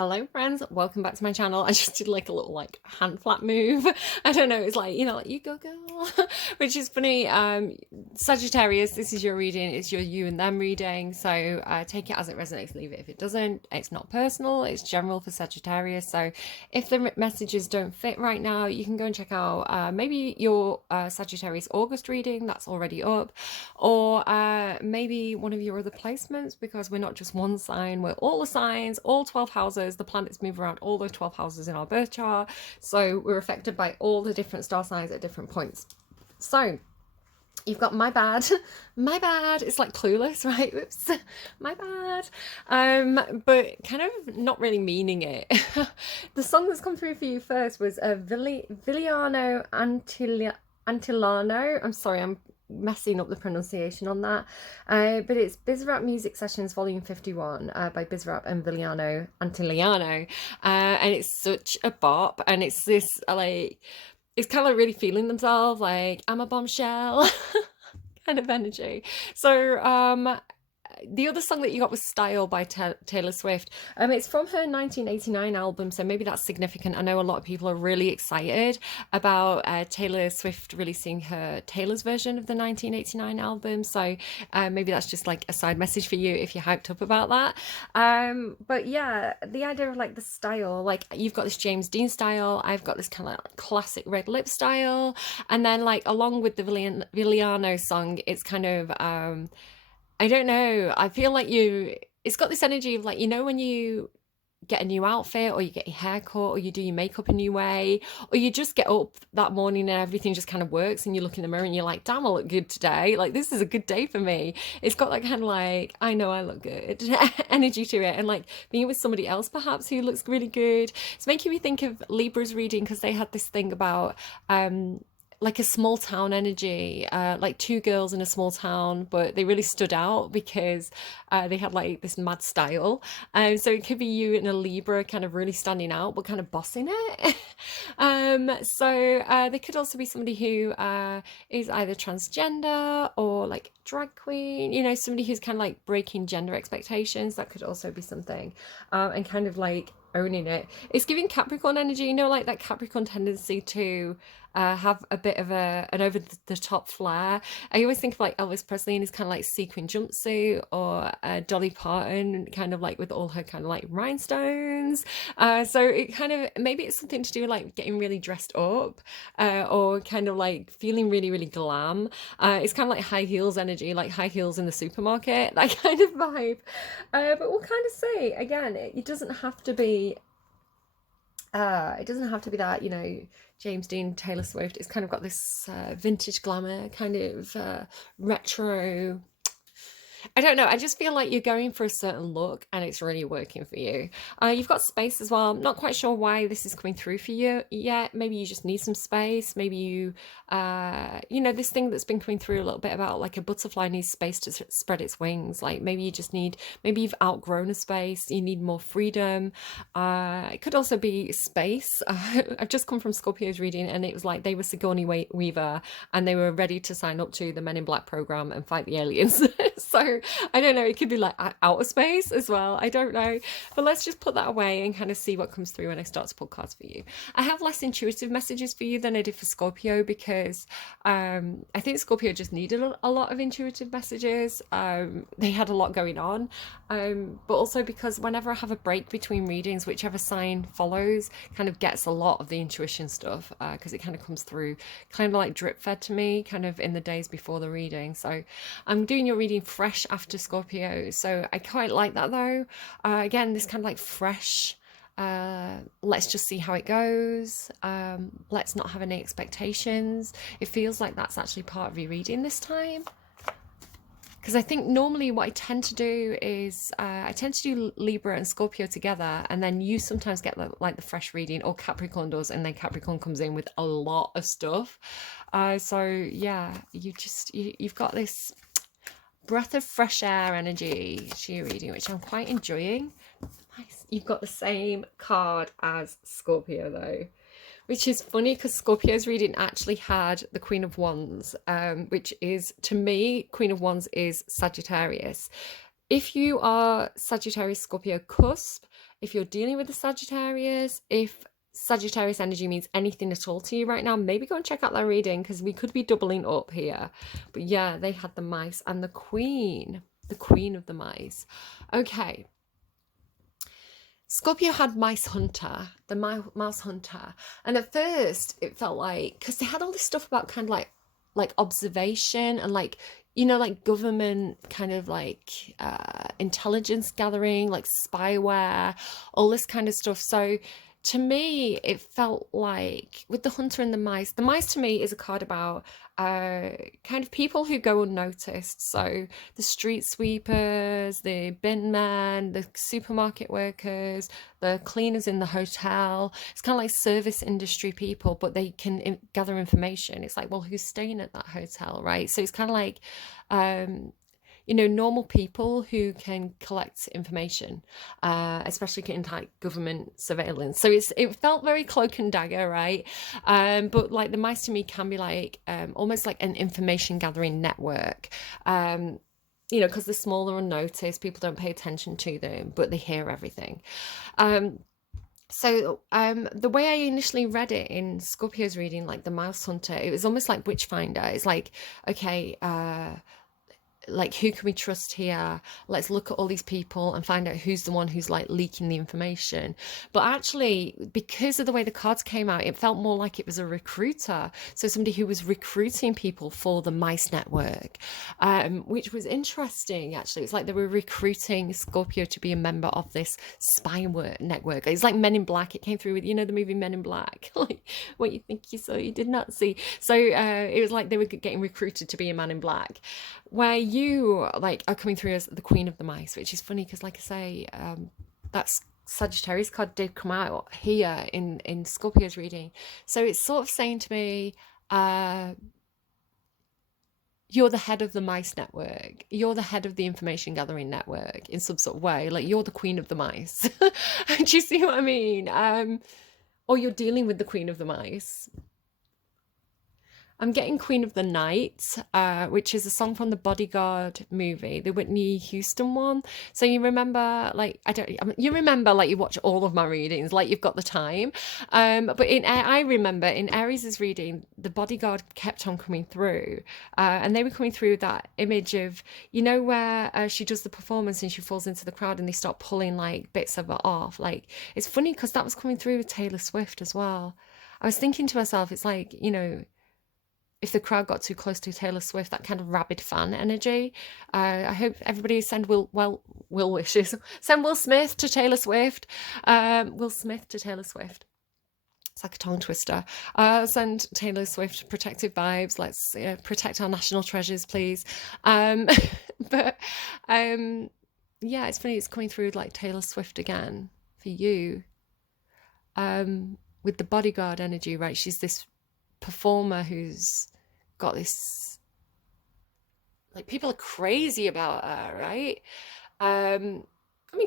Hello friends, welcome back to my channel. I just did like a little like hand flap move. I don't know, it's like, like you go girl, which is funny. Sagittarius, this is your reading, it's your you and them reading. So take it as it resonates, leave it if it doesn't. It's not personal, it's general for Sagittarius. So if the messages don't fit right now, you can go and check out maybe your Sagittarius August reading that's already up, or maybe one of your other placements, because we're not just one sign, we're all the signs, all 12 houses. The planets move around all the 12 houses in our birth chart, so we're affected by all the different star signs at different points. So you've got my bad, my bad. It's like Clueless, right? Oops, my bad. But kind of not really meaning it. The song that's come through for you first was Villano Antillano. I'm sorry, I'm messing up the pronunciation on that, but it's Bizarrap Music Sessions Volume 51 by Bzrp and Villano Antillano, and it's such a bop, and it's this like, it's kind of like really feeling themselves, like I'm a bombshell kind of energy. So the other song that you got was Style by Taylor Swift. It's from her 1989 album, so maybe that's significant. I know a lot of people are really excited about Taylor Swift releasing her Taylor's version of the 1989 album, so maybe that's just like a side message for you if you're hyped up about that. But yeah, the idea of like the style, like you've got this James Dean style, I've got this kind of like classic red lip style, and then like along with the Villano song, it's kind of I don't know. I feel like it's got this energy of like, when you get a new outfit, or you get your hair cut, or you do your makeup a new way, or you just get up that morning and everything just kind of works, and you look in the mirror and you're like, damn, I look good today. Like, this is a good day for me. It's got that kind of like, I know I look good energy to it. And like being with somebody else perhaps who looks really good. It's making me think of Libra's reading, because they had this thing about, like a small town energy, like two girls in a small town, but they really stood out because they had like this mad style. So it could be you and a Libra kind of really standing out, but kind of bossing it. So they could also be somebody who is either transgender or like drag queen, somebody who's kind of like breaking gender expectations. That could also be something, and kind of like owning it. It's giving Capricorn energy, like that Capricorn tendency to have a bit of an over the top flair. I always think of like Elvis Presley in his kind of like sequin jumpsuit, or Dolly Parton kind of like with all her kind of like rhinestones. So it kind of, maybe it's something to do with like getting really dressed up, or kind of like feeling really, really glam. It's kind of like high heels energy, like high heels in the supermarket, that kind of vibe. But we'll kind of see, again, it doesn't have to be that, James Dean, Taylor Swift. It's kind of got this vintage glamour, kind of retro. I don't know. I just feel like you're going for a certain look and it's really working for you. You've got space as well. I'm not quite sure why this is coming through for you yet. Maybe you just need some space. Maybe you, this thing that's been coming through a little bit about like a butterfly needs space to spread its wings. Like maybe you've outgrown a space. You need more freedom. It could also be space. I've just come from Scorpio's reading, and it was like they were Sigourney Weaver and they were ready to sign up to the Men in Black program and fight the aliens. So I don't know, it could be like outer space as well. I don't know. But let's just put that away and kind of see what comes through when I start to pull cards for you. I have less intuitive messages for you than I did for Scorpio, because I think Scorpio just needed a lot of intuitive messages. They had a lot going on. But also because whenever I have a break between readings, whichever sign follows kind of gets a lot of the intuition stuff, because it kind of comes through kind of like drip fed to me kind of in the days before the reading. So I'm doing your reading fresh after Scorpio, so I quite like that though. Again, this kind of like fresh, let's just see how it goes, let's not have any expectations. It feels like that's actually part of your reading this time, because I think normally what I tend to do is I tend to do Libra and Scorpio together, and then you sometimes get the fresh reading, or Capricorn does, and then Capricorn comes in with a lot of stuff. So yeah, you've got this breath of fresh air energy to your reading, which I'm quite enjoying. Nice. You've got the same card as Scorpio though, which is funny because Scorpio's reading actually had the Queen of Wands, which is, to me, Queen of Wands is Sagittarius. if you are Sagittarius Scorpio cusp, if you're dealing with the Sagittarius, if Sagittarius energy means anything at all to you right now, maybe go and check out that reading because we could be doubling up here. But yeah, they had the mice and the queen of the mice. Okay. Scorpio had Mice Hunter, the Mouse Hunter, and at first it felt like, because they had all this stuff about kind of like observation and like, you know, like government kind of like intelligence gathering, like spyware, all this kind of stuff. So to me, it felt like with the hunter and the mice to me is a card about kind of people who go unnoticed. So the street sweepers, the bin men, the supermarket workers, the cleaners in the hotel. It's kind of like service industry people, but they can gather information. It's like, well, who's staying at that hotel, right? So it's kind of like, you know, normal people who can collect information, especially in like government surveillance. So it felt very cloak and dagger, right? But like the mice to me can be like almost like an information gathering network. You know, because they're smaller unnoticed, people don't pay attention to them, but they hear everything. So the way I initially read it in Scorpio's reading, like the Mouse Hunter, it was almost like Witchfinder. It's like, okay, like who can we trust here? Let's look at all these people and find out who's the one who's like leaking the information. But actually, because of the way the cards came out, it felt more like it was a recruiter, so somebody who was recruiting people for the mice network, which was interesting. Actually, it's like they were recruiting Scorpio to be a member of this spy network. It's like Men in Black. It came through with, you know, the movie Men in Black, like what you think you saw you did not see. So it was like they were getting recruited to be a man in black, where you like are coming through as the queen of the mice, which is funny because, like I say, that's Sagittarius card did come out here in Scorpio's reading. So it's sort of saying to me, you're the head of the mice network. You're the head of the information gathering network in some sort of way. Like you're the queen of the mice. Do you see what I mean? Or you're dealing with the queen of the mice. I'm getting Queen of the Night, which is a song from the Bodyguard movie, the Whitney Houston one. So you remember, like, you remember, like, you watch all of my readings, like you've got the time. But I remember in Aries' reading, the Bodyguard kept on coming through, and they were coming through that image of, you know, where she does the performance and she falls into the crowd and they start pulling like bits of it off. Like, it's funny because that was coming through with Taylor Swift as well. I was thinking to myself, it's like, you know, if the crowd got too close to Taylor Swift, that kind of rabid fan energy. I hope everybody send Will wishes. Send Will Smith to Taylor Swift. Will Smith to Taylor Swift. It's like a tongue twister. Send Taylor Swift protective vibes. Let's protect our national treasures, please. But yeah, it's funny. It's coming through like Taylor Swift again for you. With the Bodyguard energy, right? She's this performer who's got this, like, people are crazy about her, right? I mean,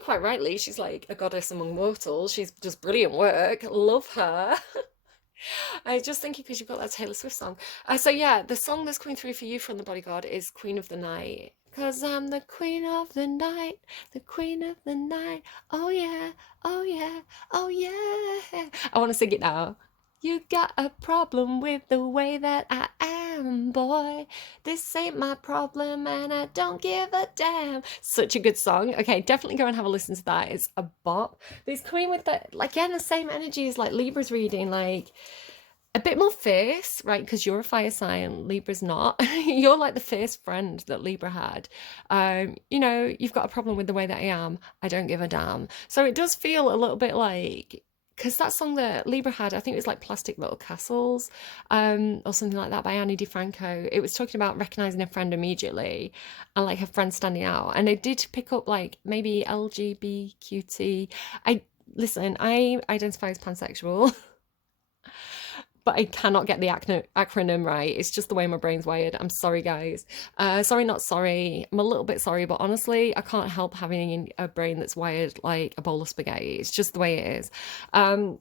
quite rightly, she's like a goddess among mortals. She's just brilliant work. Love her. I was just thinking because you've got that Taylor Swift song. So yeah, the song that's coming through for you from the Bodyguard is Queen of the Night. Cause I'm the queen of the night, the queen of the night. Oh yeah, oh yeah, oh yeah. I want to sing it now. You got a problem with the way that I am, boy. This ain't my problem and I don't give a damn. Such a good song. Okay, definitely go and have a listen to that. It's a bop. But it's coming with that, like, again, the same energy as like Libra's reading, like a bit more fierce, right? Because you're a fire sign, Libra's not. You're like the fierce friend that Libra had. You know, you've got a problem with the way that I am. I don't give a damn. So it does feel a little bit like, because that song that Libra had, I think it was like Plastic Little Castles, or something like that by Annie DiFranco. It was talking about recognizing a friend immediately and like her friend standing out. And it did pick up like maybe LGBTQT. Listen, I identify as pansexual. But I cannot get the acronym right. It's just the way my brain's wired. I'm sorry, guys. Sorry, not sorry. I'm a little bit sorry, but honestly, I can't help having a brain that's wired like a bowl of spaghetti. It's just the way it is. Yeah,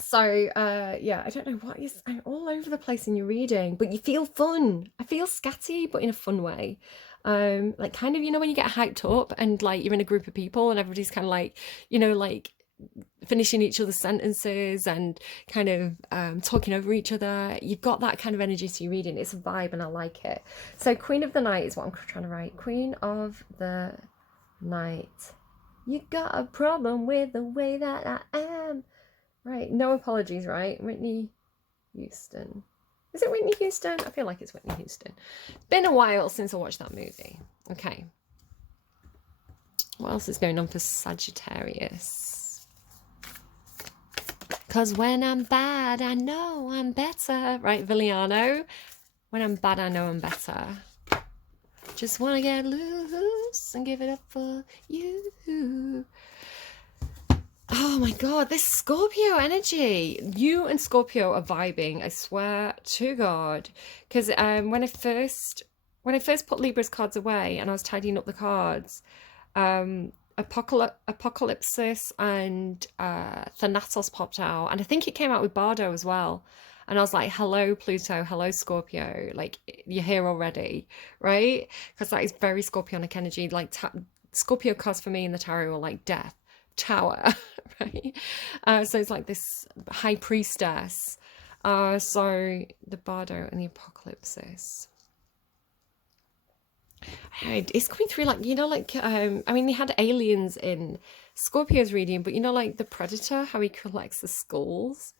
I don't know what is. I'm all over the place in your reading, but you feel fun. I feel scatty, but in a fun way. Like kind of, you know, when you get hyped up and like you're in a group of people and everybody's kind of like, you know, like finishing each other's sentences and kind of talking over each other. You've got that kind of energy to your reading. It's a vibe and I like it. So Queen of the Night is what I'm trying to write. Queen of the Night. You got a problem with the way that I am. Right, no apologies, right? Whitney Houston. Is it Whitney Houston? I feel like it's Whitney Houston. Been a while since I watched that movie. Okay. What else is going on for Sagittarius? Because when I'm bad, I know I'm better. Right, Villano. When I'm bad, I know I'm better. Just want to get loose and give it up for you. Oh my god, this Scorpio energy. You and Scorpio are vibing, I swear to God. Because when I first put Libra's cards away and I was tidying up the cards, Apocalypsis and Thanatos popped out, and I think it came out with Bardo as well. And I was like, hello Pluto, hello Scorpio, like you're here already, right? Because that is very Scorpionic energy. Like Scorpio cards for me in the tarot are like death, tower, right? So it's like this high priestess. So the Bardo and the Apocalypsis. It's coming through like, you know, like I mean, they had aliens in Scorpio's reading, but you know, like the Predator, how he collects the skulls.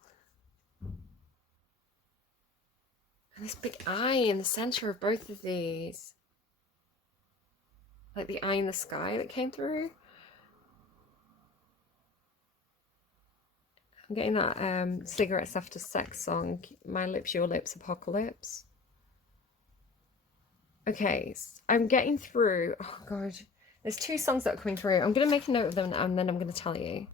And this big eye in the center of both of these, like the eye in the sky that came through. I'm getting that Cigarettes After Sex song, My Lips, Your Lips, Apocalypse. Okay, I'm getting through. Oh god, there's two songs that are coming through. I'm going to make a note of them and then I'm going to tell you.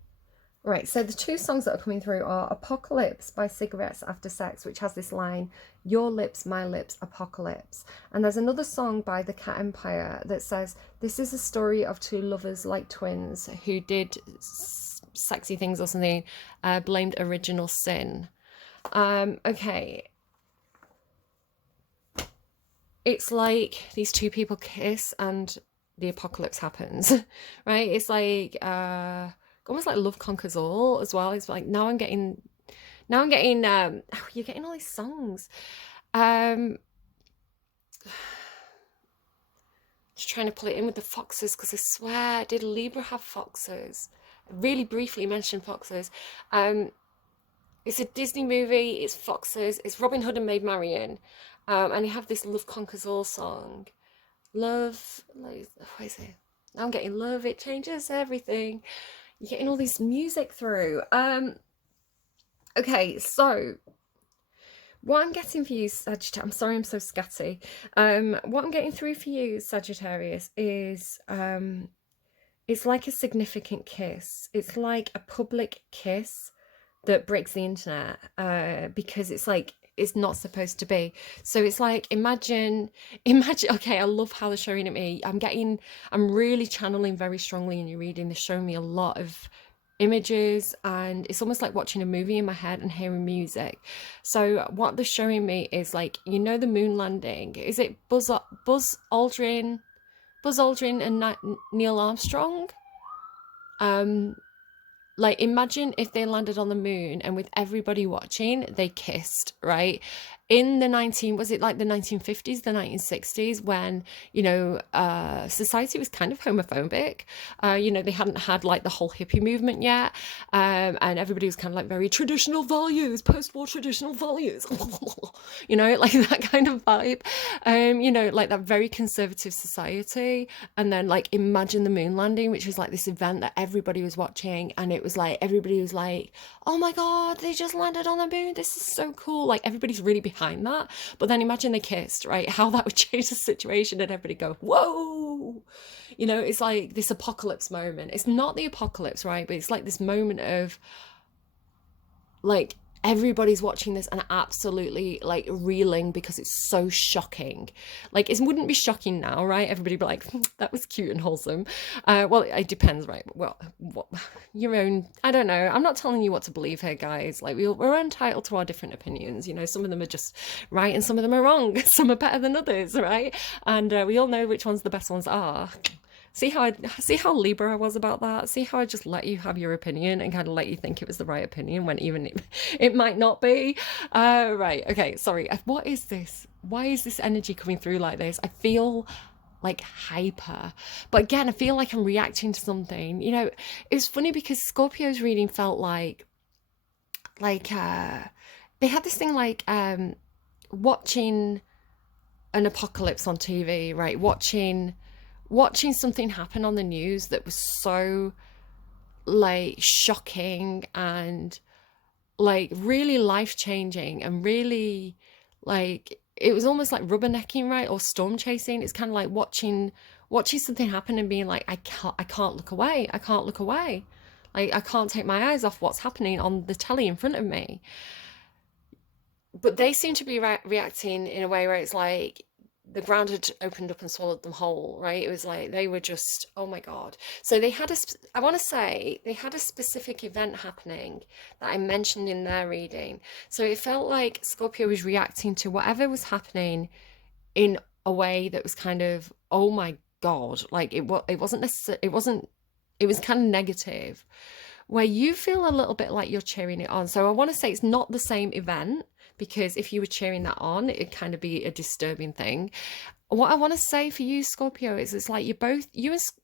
Right, so the two songs that are coming through are Apocalypse by Cigarettes After Sex, which has this line, your lips, my lips, apocalypse. And there's another song by the Cat Empire that says, this is a story of two lovers like twins who did sexy things or something, blamed original sin. Okay. It's like these two people kiss and the apocalypse happens, right? It's like, almost like love conquers all as well. It's like now I'm getting oh, you're getting all these songs. Just trying to pull it in with the foxes because I swear, did Libra have foxes? I really briefly mentioned foxes. It's a Disney movie, it's foxes, it's Robin Hood and Maid Marian, and you have this Love Conquers All song. Love, what is it? Now I'm getting love, it changes everything. You're getting all this music through. Okay, so what I'm getting for you, Sagittarius, I'm sorry I'm so scatty. What I'm getting through for you, Sagittarius, is it's like a significant kiss. It's like a public kiss that breaks the internet, because it's like, it's not supposed to be. So it's like, imagine, okay, I love how they're showing it me. I'm really channeling very strongly in your reading. They're showing me a lot of images and it's almost like watching a movie in my head and hearing music. So what they're showing me is like, you know, the moon landing. Is it Buzz Aldrin and Neil Armstrong? Like, imagine if they landed on the moon and with everybody watching, they kissed, right? In the 1950s, the 1960s, when, you know, society was kind of homophobic. You know, they hadn't had like the whole hippie movement yet. And everybody was kind of like very traditional values, post-war traditional values, you know, like that kind of vibe. You know, like that very conservative society. And then like, imagine the moon landing, which was like this event that everybody was watching. And it was like, everybody was like, oh my God, they just landed on the moon. This is so cool. Like everybody's really behind that. But then imagine they kissed, right? How that would change the situation and everybody go, whoa, you know, it's like this apocalypse moment. It's not the apocalypse, right? But it's like this moment of like everybody's watching this and absolutely like reeling because it's so shocking. Like, it wouldn't be shocking now, right? Everybody be like, that was cute and wholesome. Well, it depends, right? Well, what, your own, I don't know. I'm not telling you what to believe here, guys. Like, we're entitled to our different opinions. You know, some of them are just right and some of them are wrong. Some are better than others, right? And we all know which ones the best ones are. See how Libra I was about that? See how I just let you have your opinion and kind of let you think it was the right opinion when even it might not be? Right, okay, sorry. What is this? Why is this energy coming through like this? I feel like hyper. But again, I feel like I'm reacting to something. You know, it's funny because Scorpio's reading felt like they had this thing like watching an apocalypse on TV, right? Watching something happen on the news that was so like shocking and like really life-changing and really like it was almost like rubbernecking, right? Or storm chasing. It's kind of like watching something happen and being like, I can't look away. I can't look away. Like, I can't take my eyes off what's happening on the telly in front of me. But they seem to be reacting in a way where it's like the ground had opened up and swallowed them whole, right? It was like they were just, oh my God. So they had I want to say they had a specific event happening that I mentioned in their reading. So it felt like Scorpio was reacting to whatever was happening in a way that was kind of, oh my God. Like it wasn't necessarily, it was kind of negative, where you feel a little bit like you're cheering it on. So I want to say it's not the same event, because if you were cheering that on, it'd kind of be a disturbing thing. What I want to say for you, Scorpio, is it's like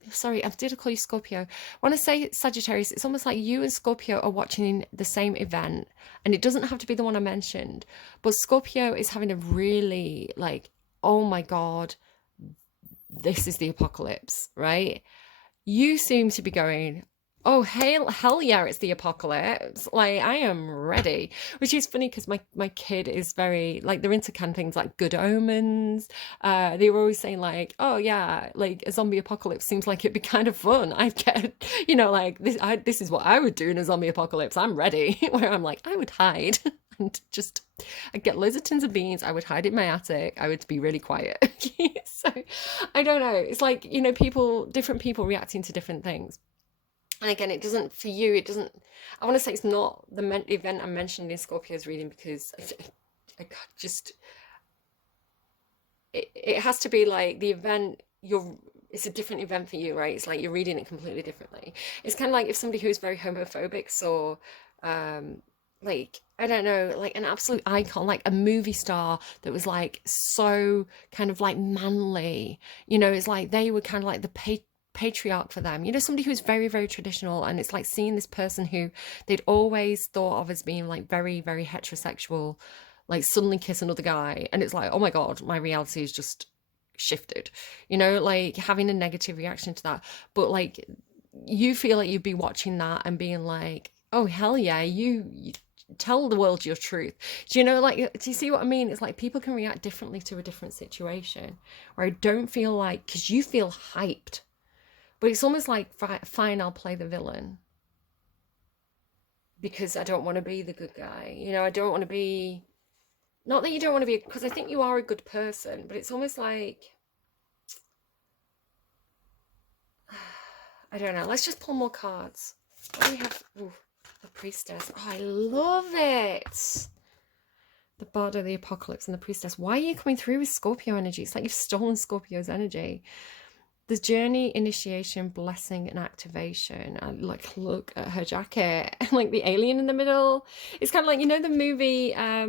sorry, I did call you Scorpio. I want to say Sagittarius, it's almost like you and Scorpio are watching the same event, and it doesn't have to be the one I mentioned, but Scorpio is having a really like, oh my God, this is the apocalypse, right? You seem to be going, oh, hell yeah, it's the apocalypse. Like, I am ready. Which is funny because my kid is very, like, they're into kind of things like good omens. They were always saying, like, oh, yeah, like, a zombie apocalypse seems like it'd be kind of fun. I'd get, you know, like, this is what I would do in a zombie apocalypse. I'm ready. Where I'm like, I would hide and just, I'd get loads of tins of beans. I would hide in my attic. I would be really quiet. So, I don't know. It's like, you know, different people reacting to different things. And again, it doesn't, for you, it doesn't, I want to say it's not the event I mentioned in Scorpio's reading, because I just, it has to be like the event it's a different event for you, right? It's like you're reading it completely differently. It's kind of like if somebody who's very homophobic saw, like, I don't know, like an absolute icon, like a movie star that was like so kind of like manly, you know, it's like they were kind of like the patriarch for them, you know, somebody who's very, very traditional, and it's like seeing this person who they'd always thought of as being like very, very heterosexual, like suddenly kiss another guy, and it's like, oh my God, my reality is just shifted, you know, like having a negative reaction to that. But like you feel like you'd be watching that and being like, oh hell yeah, you tell the world your truth. Do you know, like, do you see what I mean? It's like people can react differently to a different situation, where I don't feel like, because you feel hyped, but it's almost like, fine, I'll play the villain because I don't want to be the good guy. You know, I don't want to be, not that you don't want to be, because I think you are a good person, but it's almost like, I don't know. Let's just pull more cards. What do we have? Ooh, the Priestess. Oh, I love it. The Bardo, the Apocalypse, and the Priestess. Why are you coming through with Scorpio energy? It's like you've stolen Scorpio's energy. The journey, initiation, blessing, and activation. I like look at her jacket and like the alien in the middle. It's kind of like, you know, the movie, I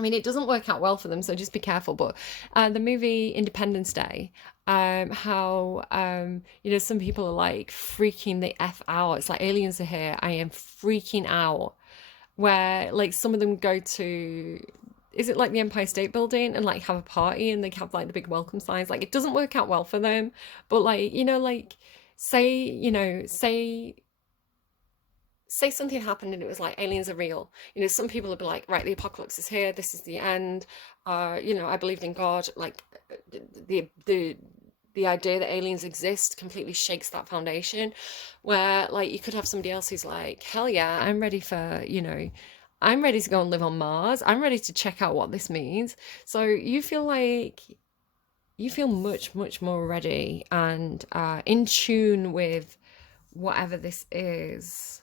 mean, it doesn't work out well for them, so just be careful. But the movie Independence Day, how, you know, some people are like freaking the F out. It's like, aliens are here. I am freaking out. Where like some of them go to, is it like the Empire State Building, and like have a party and they have like the big welcome signs. Like it doesn't work out well for them. But like, you know, like say something happened and it was like aliens are real. You know, some people would be like, right, the apocalypse is here. This is the end. You know, I believed in God. Like the idea that aliens exist completely shakes that foundation, where like you could have somebody else who's like, hell yeah, I'm ready for, you know, I'm ready to go and live on Mars. I'm ready to check out what this means. So you feel like you feel much, much more ready and in tune with whatever this is.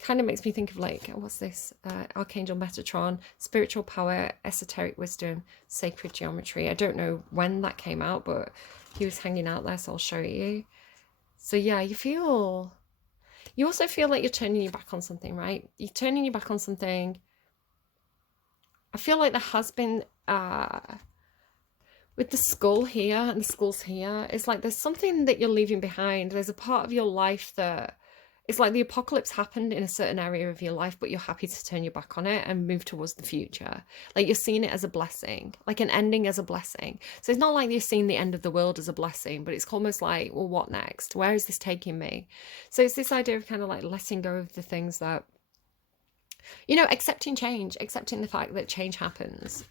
Kind of makes me think of like, what's this? Archangel Metatron, spiritual power, esoteric wisdom, sacred geometry. I don't know when that came out, but he was hanging out there, so I'll show you. So yeah, you also feel like you're turning your back on something, right? You're turning your back on something. I feel like there has been, with the skull here and the skulls here, it's like there's something that you're leaving behind. There's a part of your life that it's like the apocalypse happened in a certain area of your life, but you're happy to turn your back on it and move towards the future. Like you're seeing it as a blessing, like an ending as a blessing. So it's not like you're seeing the end of the world as a blessing, but it's almost like, well, what next? Where is this taking me? So it's this idea of kind of like letting go of the things that, you know, accepting change, accepting the fact that change happens.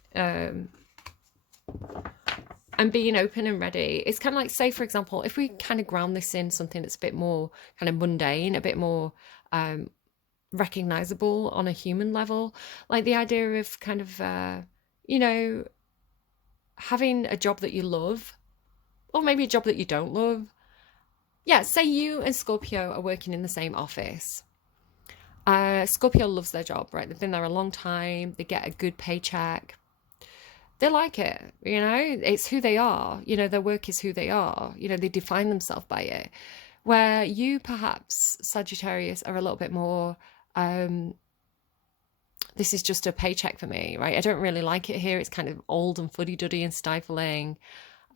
And being open and ready. It's kind of like, say, for example, if we kind of ground this in something that's a bit more kind of mundane, a bit more recognizable on a human level, like the idea of kind of, you know, having a job that you love, or maybe a job that you don't love. Yeah, say you and Scorpio are working in the same office. Scorpio loves their job, right? They've been there a long time. They get a good paycheck. They like it, you know, it's who they are, you know, their work is who they are, you know, they define themselves by it. Where you perhaps, Sagittarius, are a little bit more, this is just a paycheck for me, right? I don't really like it here. It's kind of old and fuddy-duddy and stifling.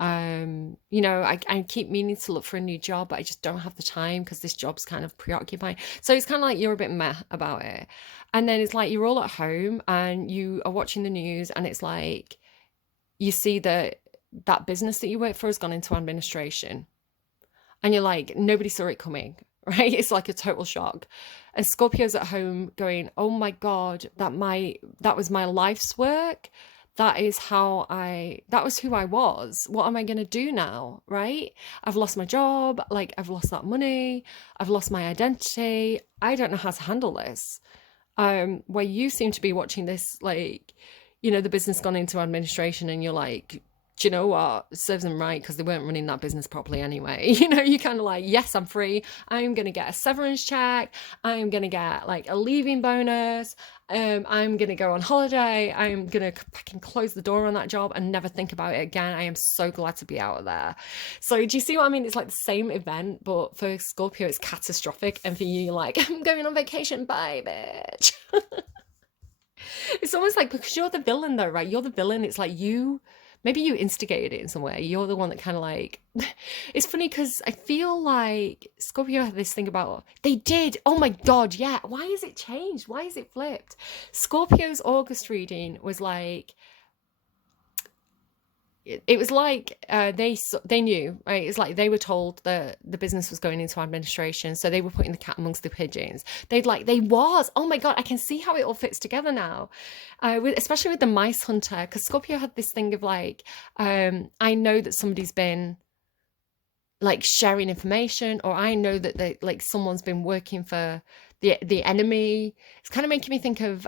You know, I keep meaning to look for a new job, but I just don't have the time because this job's kind of preoccupied. So it's kind of like you're a bit meh about it. And then it's like you're all at home and you are watching the news and it's like, you see that business that you work for has gone into administration and you're like, nobody saw it coming, right? It's like a total shock. And Scorpio's at home going, oh my God, that was my life's work. That was who I was. What am I going to do now? Right? I've lost my job. Like I've lost that money. I've lost my identity. I don't know how to handle this. Where you seem to be watching this, like, you know, the business gone into administration and you're like, do you know what? It serves them right because they weren't running that business properly anyway. You know, you're kind of like, yes, I'm free. I'm going to get a severance check. I'm going to get like a leaving bonus. I'm going to go on holiday. I'm going to fucking close the door on that job and never think about it again. I am so glad to be out of there. So do you see what I mean? It's like the same event, but for Scorpio, it's catastrophic. And for you, you're like, I'm going on vacation. Bye, bitch. It's almost like, because you're the villain though, right? You're the villain. It's like maybe you instigated it in some way. You're the one that kind of like, it's funny because I feel like Scorpio had this thing about, they did. Oh my God. Yeah. Why is it changed? Why is it flipped? Scorpio's August reading was like, it was like they knew, right? It's like they were told that the business was going into administration, so they were putting the cat amongst the pigeons. Oh my God, I can see how it all fits together now, especially with the mice hunter, because Scorpio had this thing of like, I know that somebody's been like sharing information, or I know that like someone's been working for the enemy. It's kind of making me think of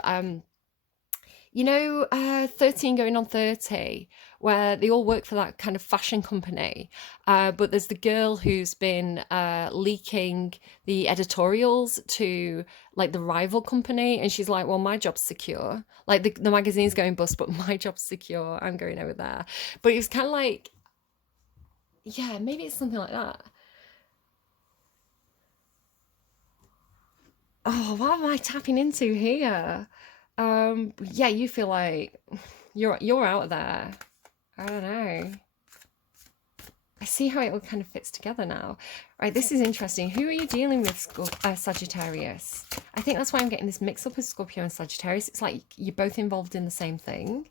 13 going on 30, where they all work for that kind of fashion company. But there's the girl who's been leaking the editorials to like the rival company. And she's like, well, my job's secure. Like the magazine's going bust, but my job's secure. I'm going over there. But it was kind of like, yeah, maybe it's something like that. Oh, what am I tapping into here? Yeah, you feel like you're out there. I don't know. I see how it all kind of fits together now. Right, this is interesting. Who are you dealing with, Sagittarius? I think that's why I'm getting this mix up with Scorpio and Sagittarius. It's like you're both involved in the same thing.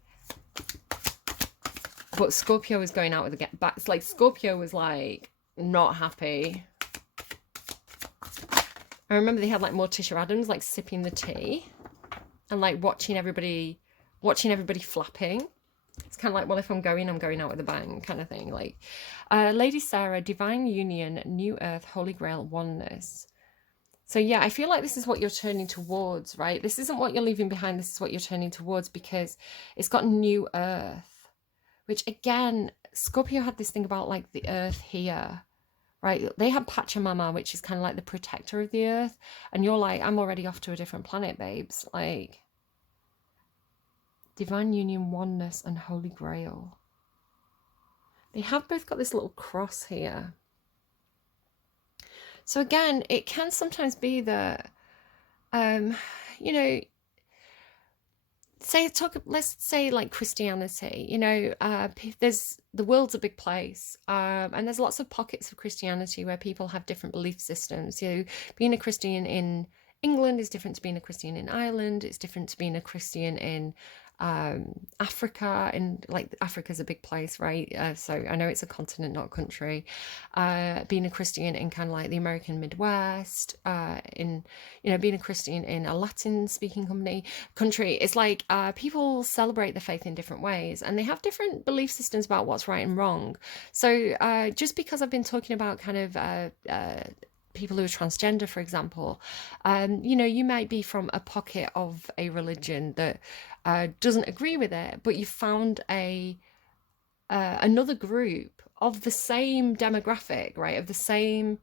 But Scorpio was going out with a get back. It's like Scorpio was like not happy. I remember they had like Morticia Adams like sipping the tea and like watching everybody flapping. It's kind of like, well, if I'm going out with a bang kind of thing. Like, Lady Sarah, Divine Union, New Earth, Holy Grail, Oneness. So yeah, I feel like this is what you're turning towards, right? This isn't what you're leaving behind. This is what you're turning towards, because it's got new earth, which again, Scorpio had this thing about like the earth here, right? They had Pachamama, which is kind of like the protector of the earth. And you're like, I'm already off to a different planet, babes. Like, divine union, oneness, and holy grail. They have both got this little cross here. So again, it can sometimes be that, you know, let's say like Christianity, you know, there's, the world's a big place, and there's lots of pockets of Christianity where people have different belief systems. You know, being a Christian in England is different to being a Christian in Ireland. It's different to being a Christian in Africa, and like Africa's a big place, right? So I know it's a continent, not a country. Being a Christian in kind of like the American Midwest, in, you know, being a Christian in a Latin speaking country, it's like people celebrate the faith in different ways, and they have different belief systems about what's right and wrong. So just because I've been talking about kind of people who are transgender, for example, you know, you might be from a pocket of a religion that doesn't agree with it, but you found another group of the same demographic, right, of the same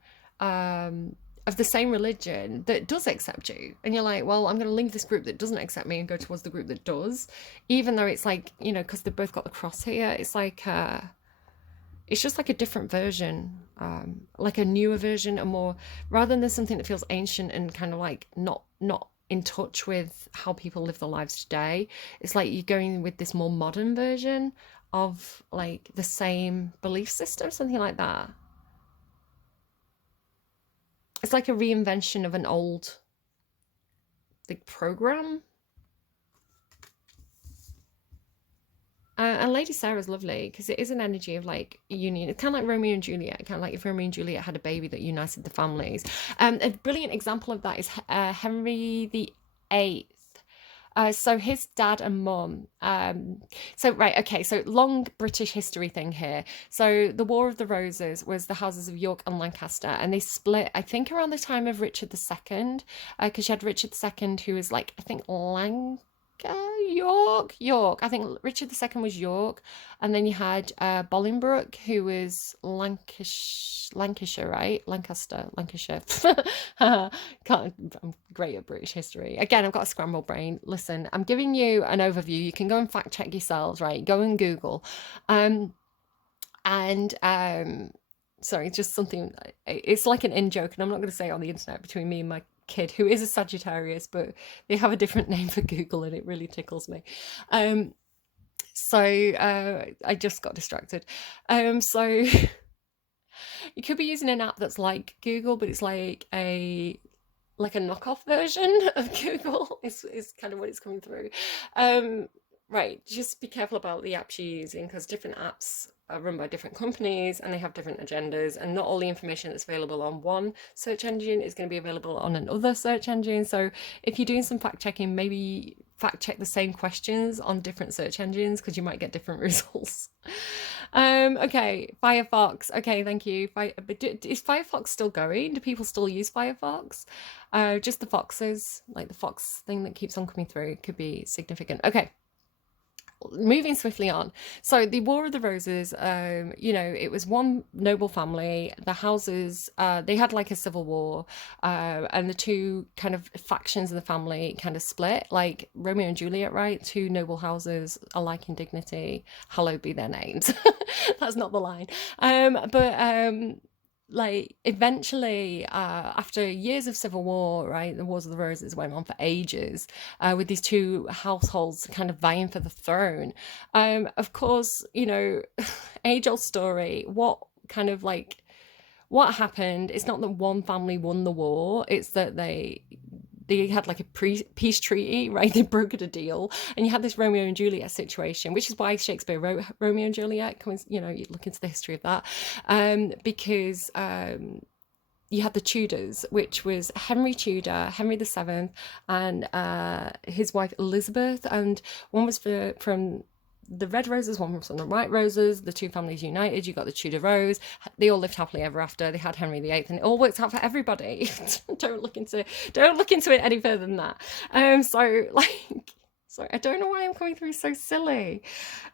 religion that does accept you, and you're like, well, I'm going to leave this group that doesn't accept me and go towards the group that does, even though it's like, you know, because they've both got the cross here. It's like it's just like a different version, like a newer version, a more, rather than something that feels ancient and kind of like not in touch with how people live their lives today. It's like you're going with this more modern version of like the same belief system, something like that. It's like a reinvention of an old like program. And Lady Sarah's lovely because it is an energy of like union. It's kind of like Romeo and Juliet. Kind of like if Romeo and Juliet had a baby that united the families. A brilliant example of that is Henry VIII. So his dad and mum. Right, okay. So long British history thing here. So the War of the Roses was the houses of York and Lancaster, and they split, I think, around the time of Richard II, because you had Richard II, who was like, I think, York. I think Richard II was York, and then you had Bolingbroke, who was Lancashire, right? Lancashire. I'm great at British history. Again, I've got a scrambled brain. Listen, I'm giving you an overview. You can go and fact check yourselves, right? Go and Google. Sorry, just something. It's like an in joke, and I'm not going to say it on the internet between me and my kid, who is a Sagittarius, but they have a different name for Google, and it really tickles me. So I just got distracted. So you could be using an app that's like Google, but it's like a knockoff version of Google is kind of what it's coming through. Right, just be careful about the apps you're using, because different apps are run by different companies and they have different agendas, and not all the information that's available on one search engine is going to be available on another search engine. So if you're doing some fact checking, maybe fact check the same questions on different search engines, because you might get different results. Okay, Firefox. Okay, thank you. Is Firefox still going? Do people still use Firefox? Just the foxes, like the fox thing that keeps on coming through, could be significant. Okay, moving swiftly on. So the War of the Roses, you know, it was one noble family. The houses, they had like a civil war, and the two kind of factions of the family kind of split, like Romeo and Juliet, right? Two noble houses alike in dignity, hallowed be their names. That's not the line. Like eventually, after years of civil war, right, the Wars of the Roses went on for ages, with these two households kind of vying for the throne. Of course, you know, age-old story. What happened? It's not that one family won the war; it's that they had like a peace treaty, right? They brokered a deal, and you had this Romeo and Juliet situation, which is why Shakespeare wrote Romeo and Juliet. You know, you look into the history of that, because you had the Tudors, which was Henry Tudor, Henry VII, and his wife Elizabeth, and one was from the red roses, one from the white roses, the two families united, you got the Tudor Rose, they all lived happily ever after, they had Henry VIII, and it all works out for everybody. Don't look into it any further than that. So like, sorry, I don't know why I'm coming through so silly.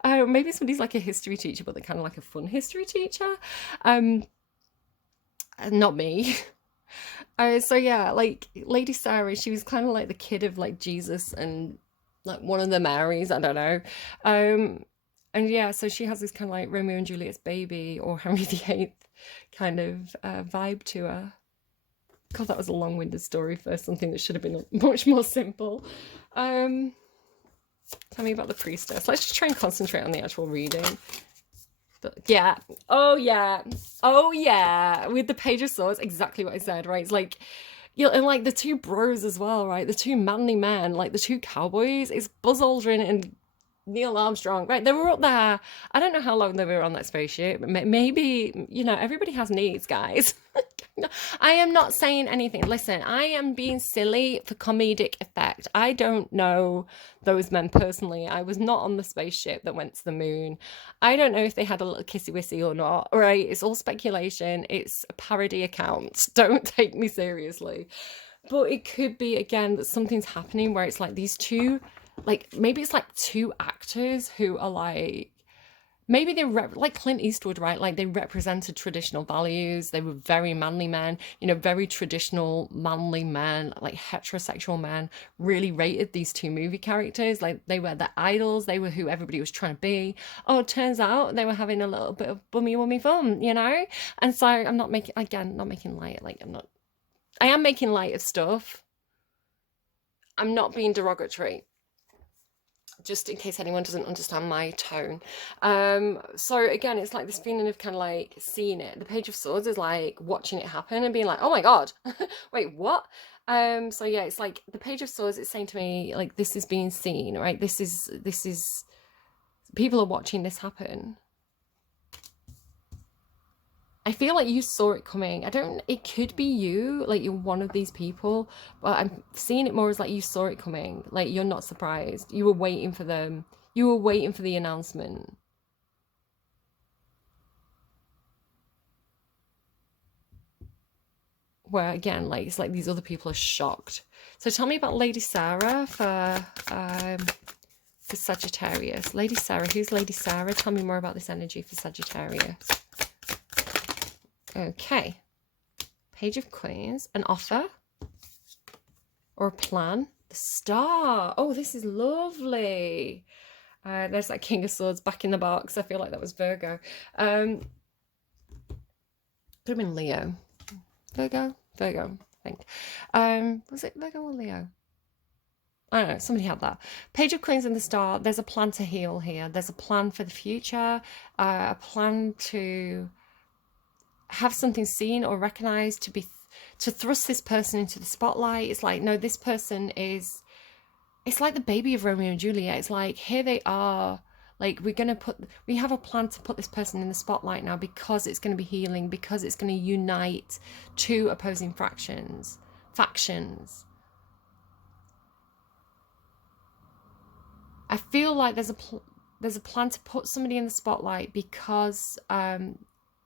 Maybe somebody's like a history teacher, but they're kind of like a fun history teacher. Not me. So yeah, like Lady Sarah, she was kind of like the kid of like Jesus and like one of the Marys, I don't know. And yeah, so she has this kind of like Romeo and Juliet's baby or Henry VIII kind of vibe to her. God, that was a long-winded story for something that should have been much more simple. Tell me about the priestess. Let's just try and concentrate on the actual reading. But yeah, oh yeah, with the Page of Swords, exactly what I said, right? It's like, you know, and like the two bros as well, right? The two manly men, like the two cowboys. It's Buzz Aldrin and Neil Armstrong, right? They were up there. I don't know how long they were on that spaceship. Maybe, you know, everybody has needs, guys. I am not saying anything. Listen, I am being silly for comedic effect. I don't know those men personally. I was not on the spaceship that went to the moon. I don't know if they had a little kissy-wissy or not, right? It's all speculation. It's a parody account. Don't take me seriously. But it could be, again, that something's happening where it's like these two, like, maybe it's like two actors who are like, maybe they like Clint Eastwood, right? Like they represented traditional values. They were very manly men, you know, very traditional manly men, like heterosexual men, really rated these two movie characters. Like they were the idols. They were who everybody was trying to be. Oh, it turns out they were having a little bit of bummy fun, you know? And so I'm not making, again, not making light. Like I am making light of stuff. I'm not being derogatory, just in case anyone doesn't understand my tone. So again, it's like this feeling of kind of like seeing it. The Page of Swords is like watching it happen and being like, oh my God, wait, what? So yeah, it's like the Page of Swords, it's saying to me, like, this is being seen, right? This is, people are watching this happen. I feel like you saw it coming. It could be you, like you're one of these people, but I'm seeing it more as like you saw it coming. Like you're not surprised. You were waiting for them. You were waiting for the announcement. Where again, like it's like these other people are shocked. So tell me about Lady Sarah for Sagittarius. Lady Sarah, who's Lady Sarah? Tell me more about this energy for Sagittarius. Okay. Page of Coins, an offer or a plan. The Star. Oh, this is lovely. There's that King of Swords back in the box. I feel like that was Virgo. Could have been Leo. Virgo, I think. Was it Virgo or Leo? I don't know, somebody had that. Page of Queens and the Star. There's a plan to heal here. There's a plan for the future, a plan to have something seen or recognized, to thrust this person into the spotlight. It's like, no, this person is, it's like the baby of Romeo and Juliet. It's like, here they are, like we have a plan to put this person in the spotlight now because it's going to be healing, because it's going to unite two opposing factions. I feel like there's a plan to put somebody in the spotlight because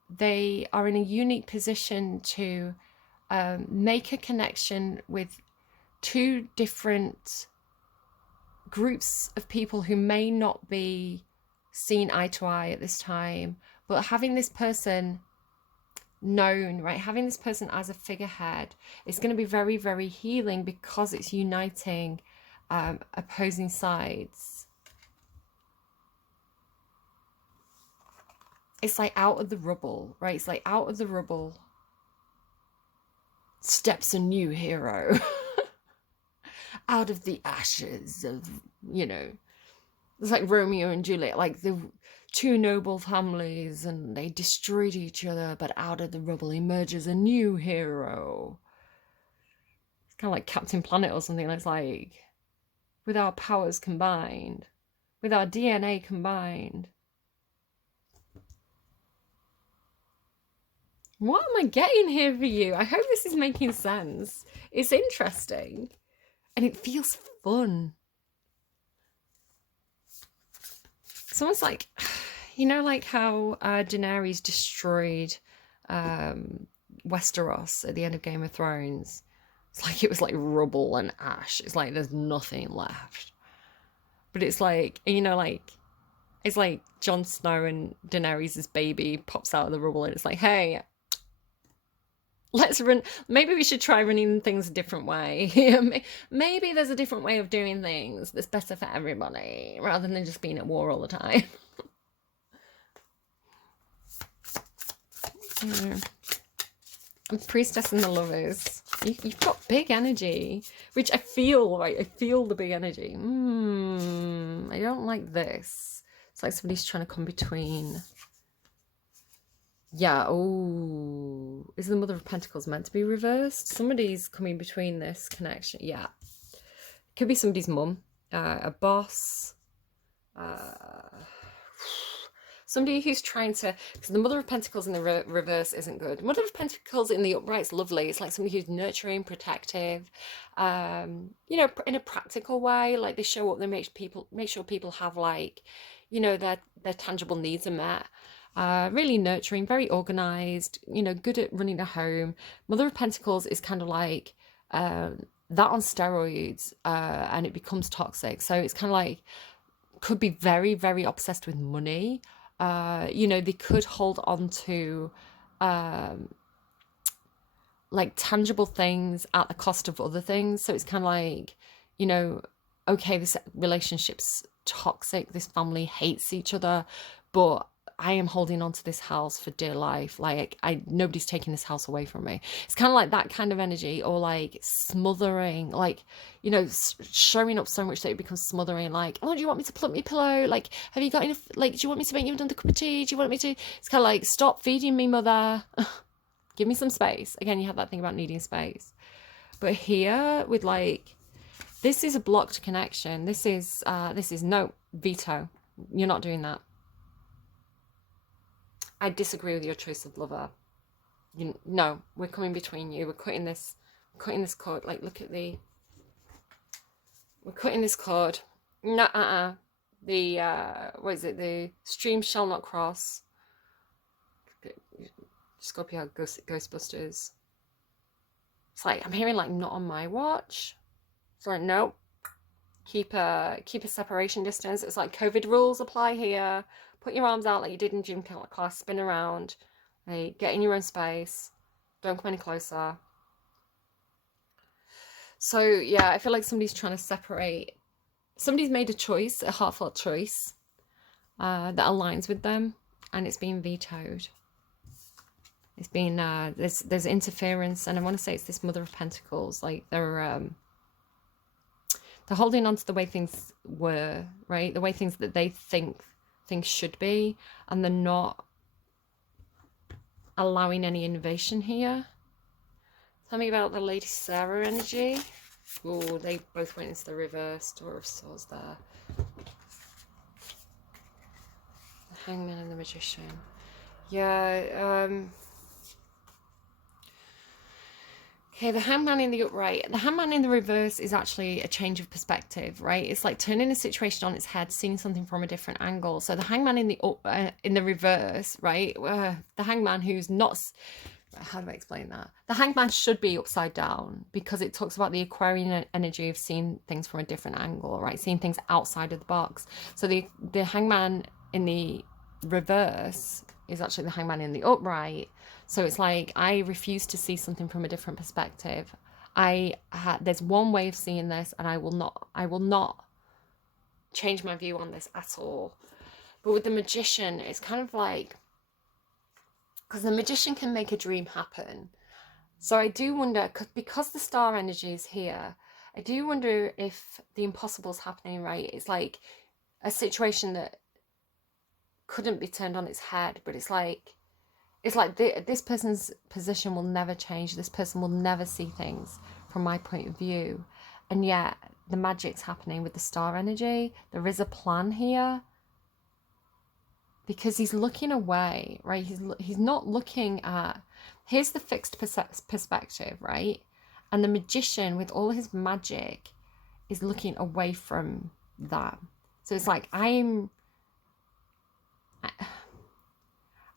they are in a unique position to make a connection with two different groups of people who may not be seen eye to eye at this time, but having this person known, right, having this person as a figurehead, it's going to be very, very healing because it's uniting opposing sides. It's like out of the rubble, right? It's like out of the rubble steps a new hero. Out of the ashes of, you know, it's like Romeo and Juliet, like the two noble families and they destroyed each other, but out of the rubble emerges a new hero. It's kind of like Captain Planet or something. It's like, with our powers combined, with our DNA combined. What am I getting here for you? I hope this is making sense. It's interesting. And it feels fun. it's almost like, you know, like how Daenerys destroyed Westeros at the end of Game of Thrones. It's like it was like rubble and ash. It's like there's nothing left. But it's like, you know, like it's like Jon Snow and Daenerys' baby pops out of the rubble and it's like, hey, let's run. Maybe we should try running things a different way. Maybe there's a different way of doing things that's better for everybody rather than just being at war all the time. Priestess and the Lovers. You've got big energy, which I feel, right? I feel the big energy. I don't like this. It's like somebody's trying to come between. Yeah, oh, is the Mother of Pentacles meant to be reversed? Somebody's coming between this connection. Yeah. Could be somebody's mum, a boss, somebody who's trying to, because the Mother of Pentacles in the reverse isn't good. Mother of Pentacles in the upright's lovely. It's like somebody who's nurturing, protective, you know, in a practical way. Like they show up, they make sure people have like, you know, their tangible needs are met. Really nurturing, very organized, you know, good at running a home. Mother of Pentacles is kind of like that on steroids, and it becomes toxic. So it's kind of like, could be very, very obsessed with money. You know, they could hold on to like tangible things at the cost of other things. So it's kind of like, you know, okay, this relationship's toxic, this family hates each other, but I am holding on to this house for dear life. Like nobody's taking this house away from me. It's kind of like that kind of energy, or like smothering, like, you know, showing up so much that it becomes smothering. Like, oh, do you want me to plump your pillow? Like, have you got enough? Like, do you want me to make you another cup of tea? Do you want me to? It's kind of like, stop feeding me, mother. Give me some space. Again, you have that thing about needing space. But here with like, this is a blocked connection. This is no, veto. You're not doing that. I disagree with your choice of lover. No, we're coming between you. We're cutting this cord. Like, look at we're cutting this cord. No, the, what is it? The stream shall not cross. Scorpio Ghostbusters. It's like, I'm hearing like, not on my watch. It's like, nope. Keep a separation distance. It's like COVID rules apply here. Put your arms out like you did in gym class. Spin around. Right? Get in your own space. Don't come any closer. So yeah, I feel like somebody's trying to separate. Somebody's made a choice, a heartfelt choice, that aligns with them, and it's being vetoed. It's been there's interference, and I want to say it's this Mother of Pentacles. Like they're holding on to the way things were, right? The way things that they think things should be, and they're not allowing any innovation here. Tell me about the Lady Sarah energy. Oh, they both went into the reverse. Door of Swords there. The Hangman and the Magician. Yeah, okay, the Hangman in the upright. The Hangman in the reverse is actually a change of perspective, right? It's like turning a situation on its head, seeing something from a different angle. So the Hangman in the reverse, right? The Hangman who's not... How do I explain that? The Hangman should be upside down because it talks about the Aquarian energy of seeing things from a different angle, right? Seeing things outside of the box. So the Hangman in the reverse is actually the Hangman in the upright. So it's like, I refuse to see something from a different perspective. There's one way of seeing this, and I will not change my view on this at all. But with the Magician, it's kind of like, because the Magician can make a dream happen. So I do wonder, because the star energy is here, I do wonder if the impossible's happening, right? It's like a situation that couldn't be turned on its head, but it's like this person's position will never change. This person will never see things from my point of view. And yet the magic's happening with the star energy. There is a plan here. Because he's looking away, right? He's not looking at... Here's the fixed perspective, right? And the Magician, with all his magic, is looking away from that. So it's like, I'm